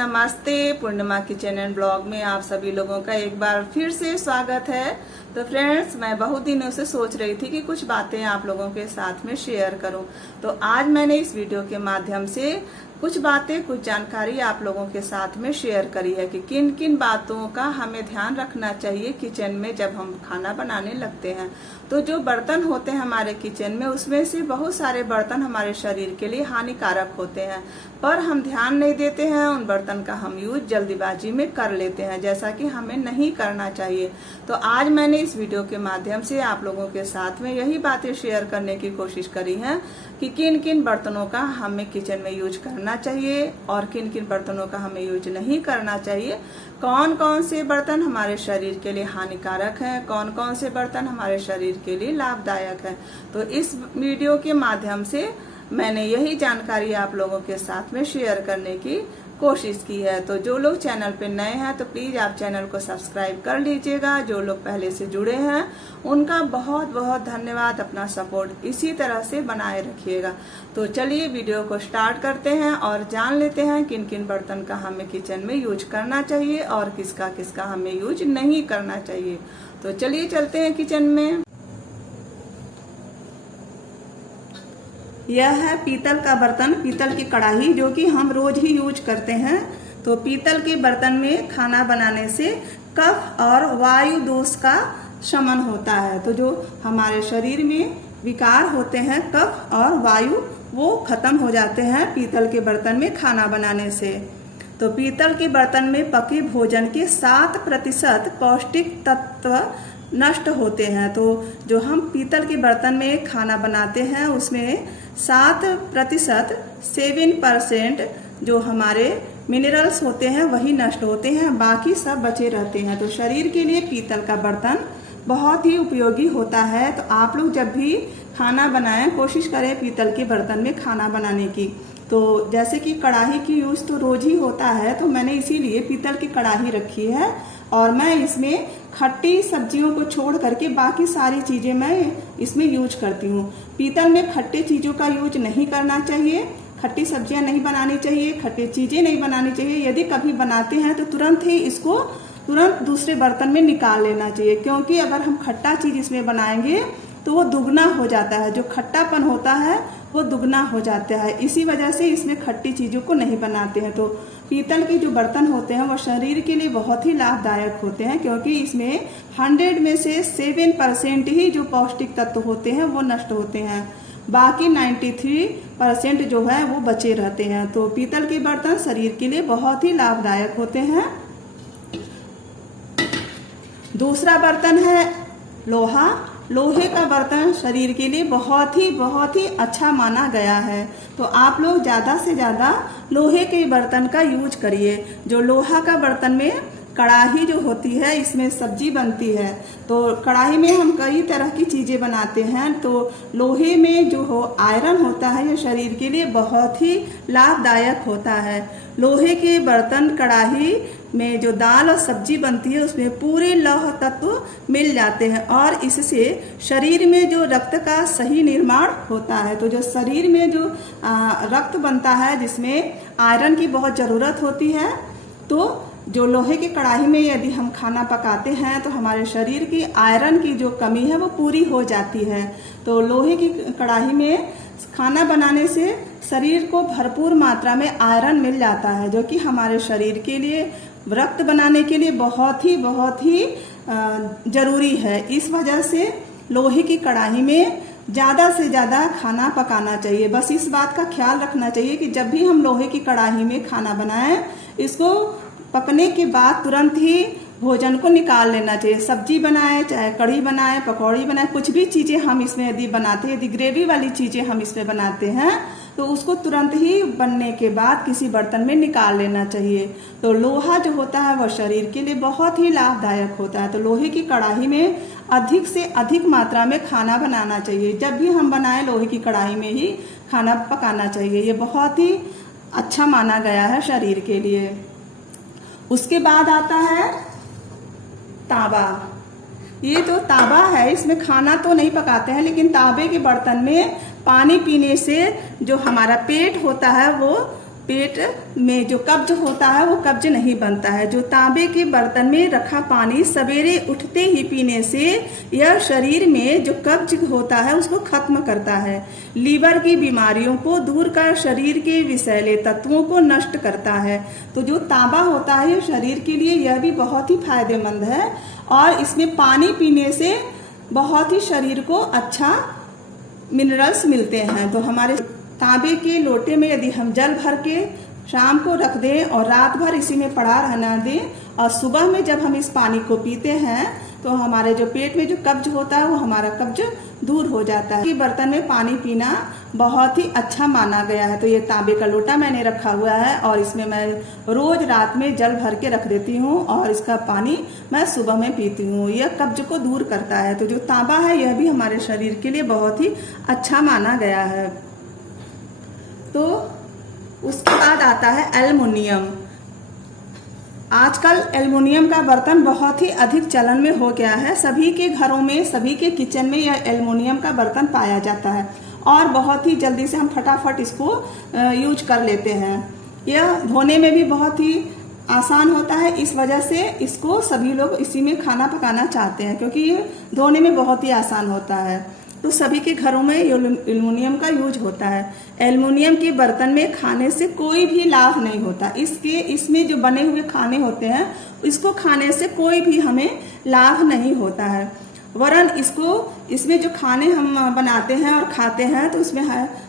नमस्ते। पूर्णिमा kitchen and blog में आप सभी लोगों का एक बार फिर से स्वागत है। तो फ्रेंड्स, मैं बहुत दिनों से सोच रही थी कि कुछ बातें आप लोगों के साथ में शेयर करूं, तो आज मैंने इस वीडियो के माध्यम से कुछ बातें, कुछ जानकारी आप लोगों के साथ में शेयर करी है कि किन किन बातों का हमें ध्यान रखना चाहिए किचन में जब हम खाना बनाने लगते हैं। तो जो बर्तन होते हैं हमारे किचन में, उसमें से बहुत सारे बर्तन हमारे शरीर के लिए हानिकारक होते हैं, पर हम ध्यान नहीं देते हैं। उन बर्तन का हम यूज जल्दीबाजी में कर लेते हैं, जैसा कि हमें नहीं करना चाहिए। तो आज मैंने इस वीडियो के माध्यम से आप लोगों के साथ में यही बातें शेयर करने की कोशिश करी है कि किन किन बर्तनों का हमें किचन में यूज करना चाहिए और किन किन बर्तनों का हमें यूज नहीं करना चाहिए। कौन कौन से बर्तन हमारे शरीर के लिए हानिकारक हैं, कौन कौन से बर्तन हमारे शरीर के लिए लाभदायक हैं। तो इस वीडियो के माध्यम से मैंने यही जानकारी आप लोगों के साथ में शेयर करने की कोशिश की है। तो जो लोग चैनल पे नए हैं तो प्लीज आप चैनल को सब्सक्राइब कर लीजिएगा। जो लोग पहले से जुड़े हैं उनका बहुत बहुत धन्यवाद। अपना सपोर्ट इसी तरह से बनाए रखिएगा। तो चलिए वीडियो को स्टार्ट करते हैं और जान लेते हैं किन किन बर्तन का हमें किचन में यूज करना चाहिए और किसका किसका हमें यूज नहीं करना चाहिए। तो चलिए चलते हैं किचन में। यह है पीतल का बर्तन, पीतल की कढ़ाई, जो कि हम रोज ही यूज करते हैं। तो पीतल के बर्तन में खाना बनाने से कफ और वायु दोष का शमन होता है। तो जो हमारे शरीर में विकार होते हैं, कफ और वायु, वो खत्म हो जाते हैं पीतल के बर्तन में खाना बनाने से। तो पीतल के बर्तन में पके भोजन के 7% पौष्टिक तत्व नष्ट होते हैं। तो जो हम पीतल के बर्तन में खाना बनाते हैं उसमें 7% जो हमारे मिनरल्स होते हैं वही नष्ट होते हैं, बाकी सब बचे रहते हैं। तो शरीर के लिए पीतल का बर्तन बहुत ही उपयोगी होता है। तो आप लोग जब भी खाना बनाएं कोशिश करें पीतल के बर्तन में खाना बनाने की। तो जैसे कि कढ़ाई की यूज तो रोज ही होता है, तो मैंने इसीलिए पीतल की कढ़ाई रखी है और मैं इसमें खट्टी सब्जियों को छोड़ करके बाकी सारी चीजें मैं इसमें यूज करती हूँ। पीतल में खट्टे चीजों का यूज नहीं करना चाहिए, खट्टी सब्जियां नहीं बनानी चाहिए, खट्टी चीजें नहीं बनानी चाहिए। यदि कभी बनाते हैं तो तुरंत ही इसको दूसरे बर्तन में निकाल लेना चाहिए, क्योंकि अगर हम खट्टा चीज इसमें बनाएंगे तो वो दुगना हो जाता है। जो खट्टापन होता है वो दुगना हो जाता है। इसी वजह से इसमें खट्टी चीजों को नहीं बनाते हैं। तो पीतल के जो बर्तन होते हैं वो शरीर के लिए बहुत ही लाभदायक होते हैं, क्योंकि इसमें 100 में से 7% ही जो पौष्टिक तत्व होते हैं वो नष्ट होते हैं, बाकी 93% जो है वो बचे रहते हैं। तो पीतल के बर्तन शरीर के लिए बहुत ही लाभदायक होते हैं। दूसरा बर्तन है लोहा। लोहे का बर्तन शरीर के लिए बहुत ही अच्छा माना गया है। तो आप लोग ज्यादा से ज्यादा लोहे के बर्तन का यूज करिए। जो लोहा का बर्तन में कढ़ाई जो होती है, इसमें सब्जी बनती है, तो कढ़ाई में हम कई तरह की चीजें बनाते हैं। तो लोहे में जो हो आयरन होता है, ये शरीर के लिए बहुत ही लाभदायक होता है। लोहे के बर्तन कढ़ाई में जो दाल और सब्जी बनती है उसमें पूरे लौह तत्व मिल जाते हैं और इससे शरीर में जो रक्त का सही निर्माण होता है। तो जो शरीर में जो रक्त बनता है जिसमें आयरन की बहुत जरूरत होती है, तो जो लोहे की कढ़ाई में यदि हम खाना पकाते हैं तो हमारे शरीर की आयरन की जो कमी है वो पूरी हो जाती है। तो लोहे की कढ़ाई में खाना बनाने से शरीर को भरपूर मात्रा में आयरन मिल जाता है, जो कि हमारे शरीर के लिए, रक्त बनाने के लिए बहुत ही जरूरी है। इस वजह से लोहे की कढ़ाई में ज्यादा से ज्यादा खाना पकाना चाहिए। बस इस बात का ख्याल रखना चाहिए कि जब भी हम लोहे की कढ़ाई में खाना बनाएं, इसको पकने के बाद तुरंत ही भोजन को निकाल लेना चाहिए। सब्जी बनाए, चाहे कढ़ी बनाए, पकौड़ी बनाए, कुछ भी चीजें हम इसमें यदि बनाते हैं, यदि ग्रेवी वाली चीजें हम इसमें बनाते हैं, तो उसको तुरंत ही बनने के बाद किसी बर्तन में निकाल लेना चाहिए। तो लोहा जो होता है वह शरीर के लिए बहुत ही लाभदायक होता है। तो लोहे की कढ़ाई में अधिक से अधिक मात्रा में खाना बनाना चाहिए। जब भी हम बनाए लोहे की कढ़ाई में ही खाना पकाना चाहिए। ये बहुत ही अच्छा माना गया है शरीर के लिए। उसके बाद आता है तावा। ये जो तावा है इसमें खाना तो नहीं पकाते हैं, लेकिन तावे के बर्तन में पानी पीने से जो हमारा पेट होता है वो पेट में जो कब्ज होता है वो कब्ज नहीं बनता है। जो तांबे के बर्तन में रखा पानी सवेरे उठते ही पीने से यह शरीर में जो कब्ज होता है उसको खत्म करता है, लीवर की बीमारियों को दूर कर शरीर के विषैले तत्वों को नष्ट करता है। तो जो तांबा होता है ये शरीर के लिए यह भी बहुत ही फायदेमंद है और इसमें पानी पीने से बहुत ही शरीर को अच्छा मिनरल्स मिलते हैं। तो हमारे तांबे के लोटे में यदि हम जल भर के शाम को रख दें और रात भर इसी में पड़ा रहना दें और सुबह में जब हम इस पानी को पीते हैं तो हमारे जो पेट में जो कब्ज होता है वो हमारा कब्ज दूर हो जाता है। बर्तन में पानी पीना बहुत ही अच्छा माना गया है। तो ये तांबे का लोटा मैंने रखा हुआ है और इसमें मैं रोज रात में जल भर के रख देती हूँ और इसका पानी मैं सुबह में पीती हूँ। यह कब्ज को दूर करता है। तो जो तांबा है यह भी हमारे शरीर के लिए बहुत ही अच्छा माना गया है। तो उसके बाद आता है एल्युमिनियम। आजकल एल्युमिनियम का बर्तन बहुत ही अधिक चलन में हो गया है। सभी के घरों में, सभी के किचन में यह एल्युमिनियम का बर्तन पाया जाता है और बहुत ही जल्दी से हम फटाफट इसको यूज कर लेते हैं। यह धोने में भी बहुत ही आसान होता है, इस वजह से इसको सभी लोग इसी में खाना पकाना चाहते हैं क्योंकि ये धोने में बहुत ही आसान होता है। तो सभी के घरों में एल्युमिनियम का यूज होता है। एल्युमिनियम के बर्तन में खाने से कोई भी लाभ नहीं होता। इसमें जो बने हुए खाने होते हैं इसको खाने से कोई भी हमें लाभ नहीं होता है, वरन इसमें जो खाने हम बनाते हैं और खाते हैं तो उसमें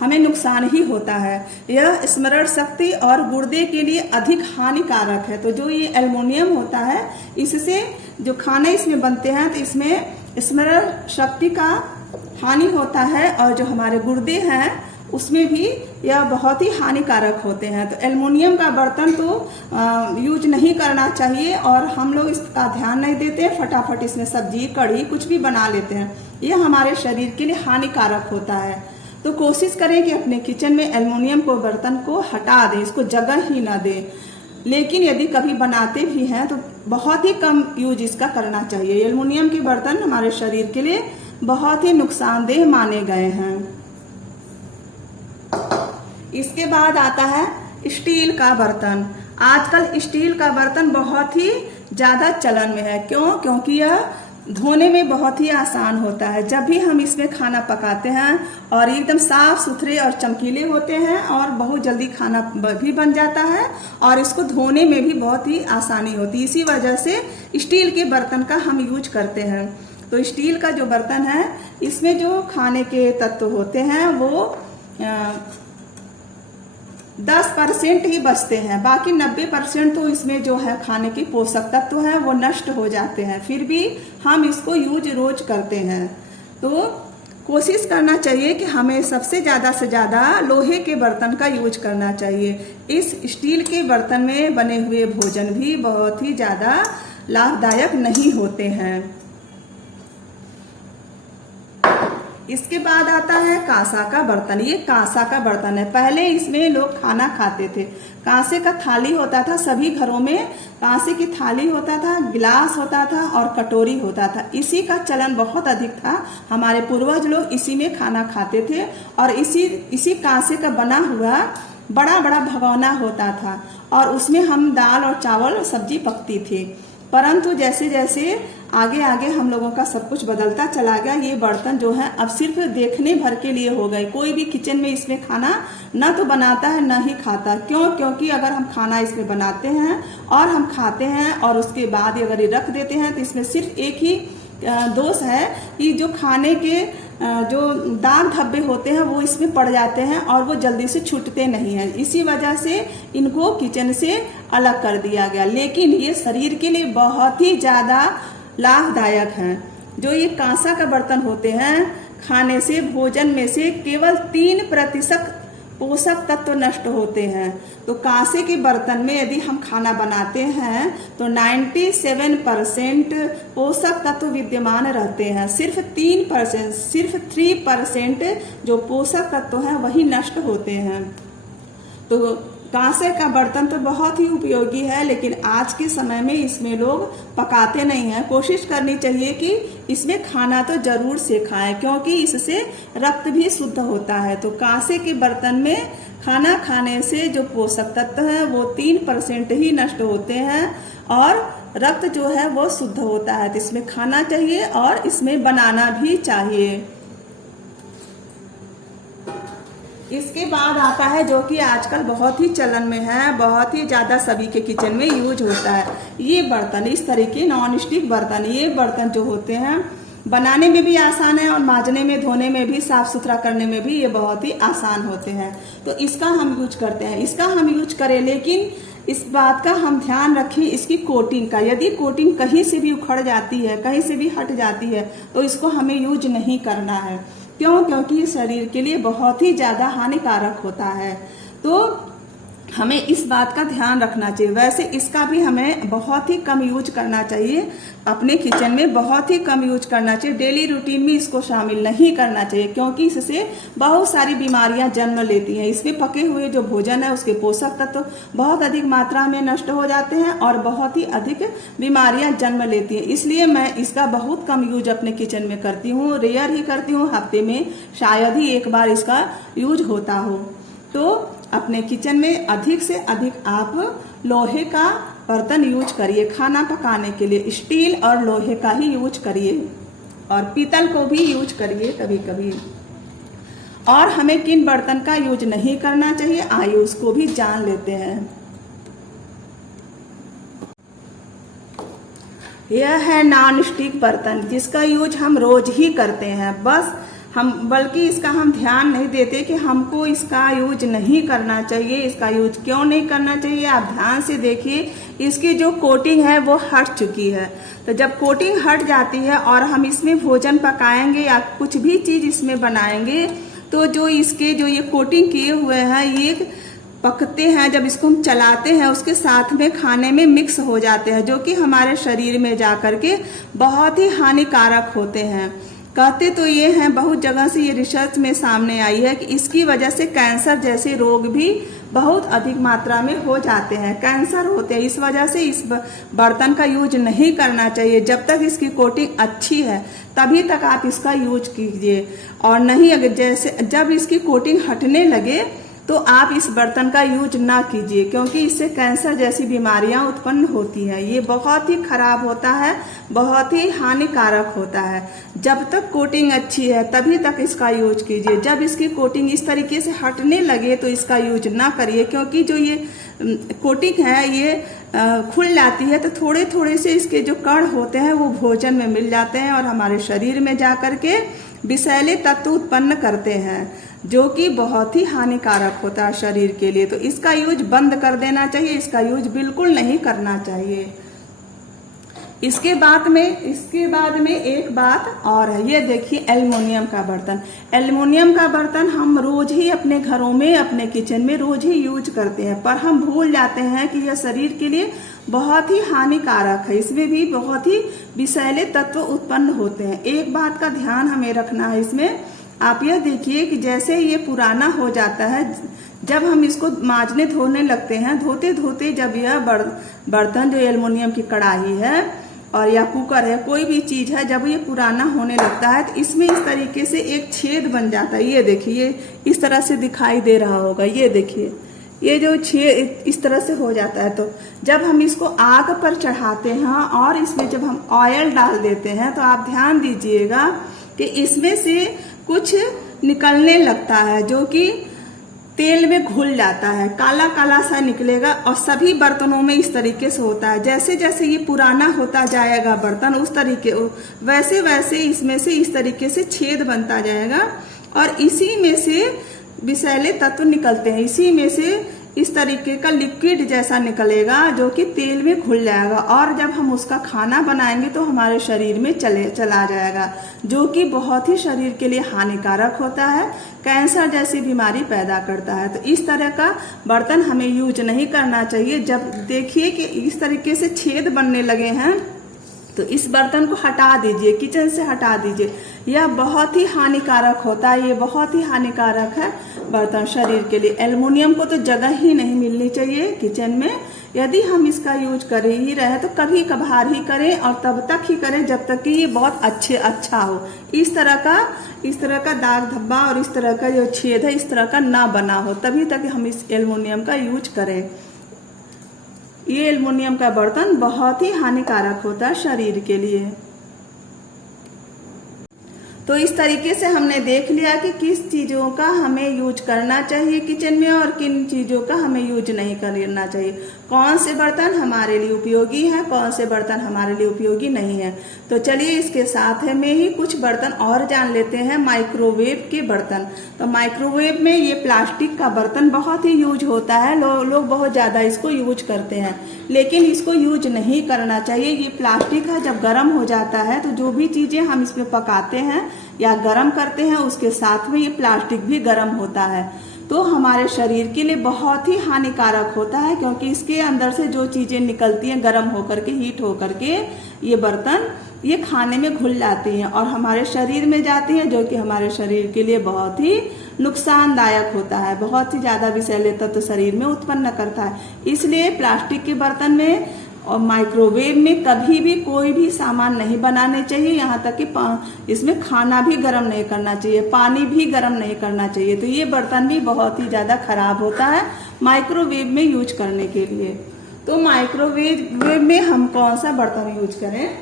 हमें नुकसान ही होता है। यह स्मरण शक्ति और गुर्दे के लिए अधिक हानिकारक है। तो जो ये एल्युमिनियम होता है इससे जो खाने इसमें बनते हैं तो इसमें स्मरण शक्ति का हानि होता है और जो हमारे गुर्दे हैं उसमें भी यह बहुत ही हानिकारक होते हैं। तो एल्युमिनियम का बर्तन तो यूज नहीं करना चाहिए और हम लोग इसका ध्यान नहीं देते, फटाफट इसमें सब्जी कढ़ी कुछ भी बना लेते हैं। यह हमारे शरीर के लिए हानिकारक होता है। तो कोशिश करें कि अपने किचन में एल्युमिनियम को बर्तन को हटा दें, इसको जगह ही ना दें। लेकिन यदि कभी बनाते भी हैं तो बहुत ही कम यूज इसका करना चाहिए। एल्युमिनियम के बर्तन हमारे शरीर के लिए बहुत ही नुकसानदेह माने गए हैं। इसके बाद आता है स्टील का बर्तन। आजकल स्टील का बर्तन बहुत ही ज्यादा चलन में है। क्योंकि यह धोने में बहुत ही आसान होता है। जब भी हम इसमें खाना पकाते हैं और एकदम साफ सुथरे और चमकीले होते हैं और बहुत जल्दी खाना भी बन जाता है और इसको धोने में भी बहुत ही आसानी होती है। इसी वजह से स्टील के बर्तन का हम यूज करते हैं। तो स्टील का जो बर्तन है इसमें जो खाने के तत्व होते हैं वो 10% ही बचते हैं, बाकी 90% तो इसमें जो है खाने के पोषक तत्व है वो नष्ट हो जाते हैं। फिर भी हम इसको यूज रोज करते हैं। तो कोशिश करना चाहिए कि हमें सबसे ज्यादा से ज्यादा लोहे के बर्तन का यूज करना चाहिए। इस स्टील के बर्तन में बने हुए भोजन भी बहुत ही ज्यादा लाभदायक नहीं होते हैं। इसके बाद आता है कांसा का बर्तन। ये कांसा का बर्तन है। पहले इसमें लोग खाना खाते थे। कांसे का थाली होता था, सभी घरों में कांसे की थाली होता था, गिलास होता था और कटोरी होता था। इसी का चलन बहुत अधिक था। हमारे पूर्वज लोग इसी में खाना खाते थे और इसी कांसे का बना हुआ बड़ा बड़ा भगोना होता था और उसमें हम दाल और चावल सब्जी पकती थी। परंतु जैसे जैसे आगे आगे हम लोगों का सब कुछ बदलता चला गया, ये बर्तन जो है अब सिर्फ देखने भर के लिए हो गए। कोई भी किचन में इसमें खाना न तो बनाता है न ही खाता। क्योंकि अगर हम खाना इसमें बनाते हैं और हम खाते हैं और उसके बाद अगर ये रख देते हैं तो इसमें सिर्फ एक ही दोष है कि जो खाने के जो दाग धब्बे होते हैं वो इसमें पड़ जाते हैं और वो जल्दी से छूटते नहीं हैं। इसी वजह से इनको किचन से अलग कर दिया गया। लेकिन ये शरीर के लिए बहुत ही ज्यादा लाभदायक है। जो ये कांसा का बर्तन होते हैं, खाने से भोजन में से केवल 3% पोषक तत्व नष्ट होते हैं। तो कांसे के बर्तन में यदि हम खाना बनाते हैं तो 97% पोषक तत्व विद्यमान रहते हैं। सिर्फ 3% जो पोषक तत्व हैं वही नष्ट होते हैं। तो कांसे का बर्तन तो बहुत ही उपयोगी है, लेकिन आज के समय में इसमें लोग पकाते नहीं हैं। कोशिश करनी चाहिए कि इसमें खाना तो जरूर से खाएं, क्योंकि इससे रक्त भी शुद्ध होता है। तो कांसे के बर्तन में खाना खाने से जो पोषक तत्व हैं वो 3% ही नष्ट होते हैं और रक्त जो है वो शुद्ध होता है। तो इसमें खाना चाहिए और इसमें बनाना भी चाहिए। इसके बाद आता है जो कि आजकल बहुत ही चलन में है, बहुत ही ज़्यादा सभी के किचन में यूज होता है, ये बर्तन। इस तरीके नॉन स्टिक बर्तन, ये बर्तन जो होते हैं बनाने में भी आसान है और मांजने में, धोने में भी, साफ सुथरा करने में भी ये बहुत ही आसान होते हैं। तो इसका हम यूज करते हैं। इसका हम यूज करें, लेकिन इस बात का हम ध्यान रखें इसकी कोटिंग का। यदि कोटिंग कहीं से भी उखड़ जाती है, कहीं से भी हट जाती है, तो इसको हमें यूज नहीं करना है। क्यों? क्योंकि ये शरीर के लिए बहुत ही ज़्यादा हानिकारक होता है। तो हमें इस बात का ध्यान रखना चाहिए। वैसे इसका भी हमें बहुत ही कम यूज करना चाहिए, अपने किचन में बहुत ही कम यूज करना चाहिए। डेली रूटीन में इसको शामिल नहीं करना चाहिए, क्योंकि इससे बहुत सारी बीमारियां जन्म लेती हैं। इसमें पके हुए जो भोजन है उसके पोषक तत्व बहुत अधिक मात्रा में नष्ट हो जाते हैं और बहुत ही अधिक बीमारियां जन्म लेती हैं। इसलिए मैं इसका बहुत कम यूज अपने किचन में करती हूँ, रेयर ही करती हूँ। हफ्ते में शायद ही एक बार इसका यूज होता हो। तो अपने किचन में अधिक से अधिक आप लोहे का बर्तन यूज करिए खाना पकाने के लिए। स्टील और लोहे का ही यूज करिए और पीतल को भी यूज करिए कभी कभी। और हमें किन बर्तन का यूज नहीं करना चाहिए, आइए उसको भी जान लेते हैं। यह है नॉन स्टिक बर्तन, जिसका यूज हम रोज ही करते हैं। बस बल्कि इसका हम ध्यान नहीं देते कि हमको इसका यूज नहीं करना चाहिए। इसका यूज क्यों नहीं करना चाहिए, आप ध्यान से देखिए। इसकी जो कोटिंग है वो हट चुकी है। तो जब कोटिंग हट जाती है और हम इसमें भोजन पकाएंगे या कुछ भी चीज इसमें बनाएंगे, तो जो इसके जो ये कोटिंग किए हुए हैं ये पकते हैं। जब इसको हम चलाते हैं उसके साथ में खाने में मिक्स हो जाते हैं, जो कि हमारे शरीर में जा करके बहुत ही हानिकारक होते हैं। कहते तो ये हैं, बहुत जगह से ये रिसर्च में सामने आई है कि इसकी वजह से कैंसर जैसे रोग भी बहुत अधिक मात्रा में हो जाते हैं, कैंसर होते हैं। इस वजह से इस बर्तन का यूज नहीं करना चाहिए। जब तक इसकी कोटिंग अच्छी है तभी तक आप इसका यूज कीजिए, और नहीं अगर जैसे जब इसकी कोटिंग हटने लगे तो आप इस बर्तन का यूज ना कीजिए, क्योंकि इससे कैंसर जैसी बीमारियां उत्पन्न होती हैं। ये बहुत ही खराब होता है, बहुत ही हानिकारक होता है। जब तक कोटिंग अच्छी है तभी तक इसका यूज कीजिए। जब इसकी कोटिंग इस तरीके से हटने लगे तो इसका यूज ना करिए, क्योंकि जो ये कोटिंग है ये खुल जाती है तो थोड़े थोड़े से इसके जो कण होते हैं वो भोजन में मिल जाते हैं और हमारे शरीर में जा करके विषैले तत्व उत्पन्न करते हैं, जो कि बहुत ही हानिकारक होता है शरीर के लिए। तो इसका यूज बंद कर देना चाहिए, इसका यूज बिल्कुल नहीं करना चाहिए। इसके बाद में एक बात और है, ये देखिए एल्युमिनियम का बर्तन। एल्युमिनियम का बर्तन हम रोज ही अपने घरों में, अपने किचन में रोज ही यूज करते हैं, पर हम भूल जाते हैं कि यह शरीर के लिए बहुत ही हानिकारक है। इसमें भी बहुत ही विषैले तत्व उत्पन्न होते हैं। एक बात का ध्यान हमें रखना है इसमें, आप यह देखिए कि जैसे ये पुराना हो जाता है, जब हम इसको मांजने धोने लगते हैं, धोते धोते जब यह बर्तन जो एल्युमिनियम की कढ़ाई है और या कुकर है, कोई भी चीज है, जब ये पुराना होने लगता है तो इसमें इस तरीके से एक छेद बन जाता है। ये देखिए इस तरह से दिखाई दे रहा होगा, ये देखिए ये जो छेद इस तरह से हो जाता है। तो जब हम इसको आग पर चढ़ाते हैं और इसमें जब हम ऑयल डाल देते हैं तो आप ध्यान दीजिएगा कि इसमें से कुछ निकलने लगता है, जो कि तेल में घुल जाता है, काला काला सा निकलेगा। और सभी बर्तनों में इस तरीके से होता है। जैसे जैसे ये पुराना होता जाएगा बर्तन, उस तरीके वैसे वैसे इसमें से इस तरीके से छेद बनता जाएगा और इसी में से विषैले तत्व निकलते हैं। इसी में से इस तरीके का लिक्विड जैसा निकलेगा, जो कि तेल में घुल जाएगा और जब हम उसका खाना बनाएंगे तो हमारे शरीर में चला जाएगा, जो कि बहुत ही शरीर के लिए हानिकारक होता है, कैंसर जैसी बीमारी पैदा करता है। तो इस तरह का बर्तन हमें यूज नहीं करना चाहिए। जब देखिए कि इस तरीके से छेद बनने लगे हैं तो इस बर्तन को हटा दीजिए, किचन से हटा दीजिए। यह बहुत ही हानिकारक होता है, ये बहुत ही हानिकारक है बर्तन शरीर के लिए। एल्युमिनियम को तो जगह ही नहीं मिलनी चाहिए किचन में। यदि हम इसका यूज कर ही रहे तो कभी कभार ही करें, और तब तक ही करें जब तक कि ये बहुत अच्छा हो। इस तरह का दाग धब्बा और इस तरह का जो छेद है इस तरह का ना बना हो, तभी तक हम इस एल्युमिनियम का यूज करें। ये एल्युमिनियम का बर्तन बहुत ही हानिकारक होता है शरीर के लिए। तो इस तरीके से हमने देख लिया कि किस चीजों का हमें यूज करना चाहिए किचन में और किन चीजों का हमें यूज नहीं करना चाहिए। कौन से बर्तन हमारे लिए उपयोगी है, कौन से बर्तन हमारे लिए उपयोगी नहीं है। तो चलिए इसके साथ में ही कुछ बर्तन और जान लेते हैं। माइक्रोवेव के बर्तन। तो माइक्रोवेव में ये प्लास्टिक का बर्तन बहुत ही यूज होता है। लोग बहुत ज्यादा इसको यूज करते हैं, लेकिन इसको यूज नहीं करना चाहिए। ये प्लास्टिक है, जब गर्म हो जाता है तो जो भी चीजें हम इसमें पकाते हैं या गर्म करते हैं उसके साथ में ये प्लास्टिक भी गर्म होता है, तो हमारे शरीर के लिए बहुत ही हानिकारक होता है, क्योंकि इसके अंदर से जो चीजें निकलती हैं गर्म होकर के, हीट होकर के ये बर्तन ये खाने में घुल जाती हैं और हमारे शरीर में जाती हैं, जो कि हमारे शरीर के लिए बहुत ही नुकसानदायक होता है। बहुत ही ज्यादा विषैले तत्व शरीर में उत्पन्न करता है। इसलिए प्लास्टिक के बर्तन में और माइक्रोवेव में कभी भी कोई भी सामान नहीं बनाने चाहिए। यहाँ तक कि इसमें खाना भी गर्म नहीं करना चाहिए, पानी भी गर्म नहीं करना चाहिए। तो ये बर्तन भी बहुत ही ज्यादा खराब होता है माइक्रोवेव में यूज करने के लिए। तो माइक्रोवेव में हम कौन सा बर्तन यूज करें?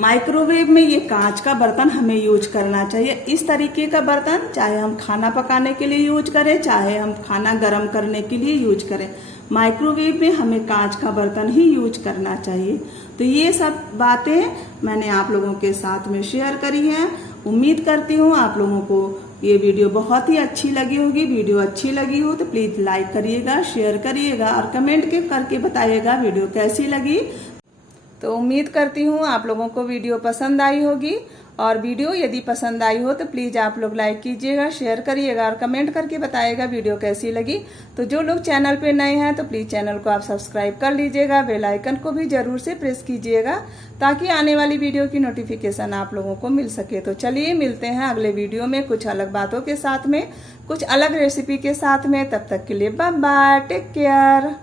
माइक्रोवेव में ये कांच का बर्तन हमें यूज करना चाहिए। इस तरीके का बर्तन चाहे हम खाना पकाने के लिए यूज करें, चाहे हम खाना गर्म करने के लिए यूज करें, माइक्रोवेव में हमें कांच का बर्तन ही यूज करना चाहिए। तो ये सब बातें मैंने आप लोगों के साथ में शेयर करी हैं। उम्मीद करती हूँ आप लोगों को ये वीडियो बहुत ही अच्छी लगी होगी। वीडियो अच्छी लगी हो तो प्लीज लाइक करिएगा, शेयर करिएगा और कमेंट करके बताइएगा वीडियो कैसी लगी। तो उम्मीद करती हूँ आप लोगों को वीडियो पसंद आई होगी, और वीडियो यदि पसंद आई हो तो प्लीज आप लोग लाइक कीजिएगा, शेयर करिएगा और कमेंट करके बताइएगा वीडियो कैसी लगी। तो जो लोग चैनल पे नए हैं तो प्लीज चैनल को आप सब्सक्राइब कर लीजिएगा, बेल आइकन को भी जरूर से प्रेस कीजिएगा, ताकि आने वाली वीडियो की नोटिफिकेशन आप लोगों को मिल सके। तो चलिए मिलते हैं अगले वीडियो में कुछ अलग बातों के साथ में, कुछ अलग रेसिपी के साथ में। तब तक के लिए बाय बाय, टेक केयर।